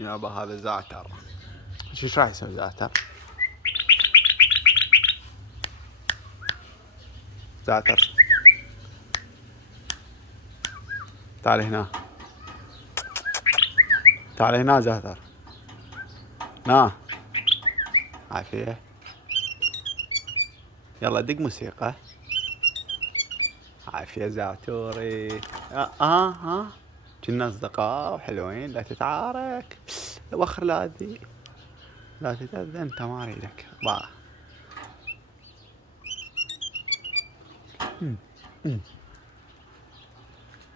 يابا هذا زعتر. ايش راح يسوي زعتر؟ زعتر تعال هنا، تعال هنا زعتر. نا عافية. يلا دق موسيقى. عافية زعتوري. ها كنا اصدقاء وحلوين. لا تتعارك، وخر لا تتأذى انت، ما اريدك. با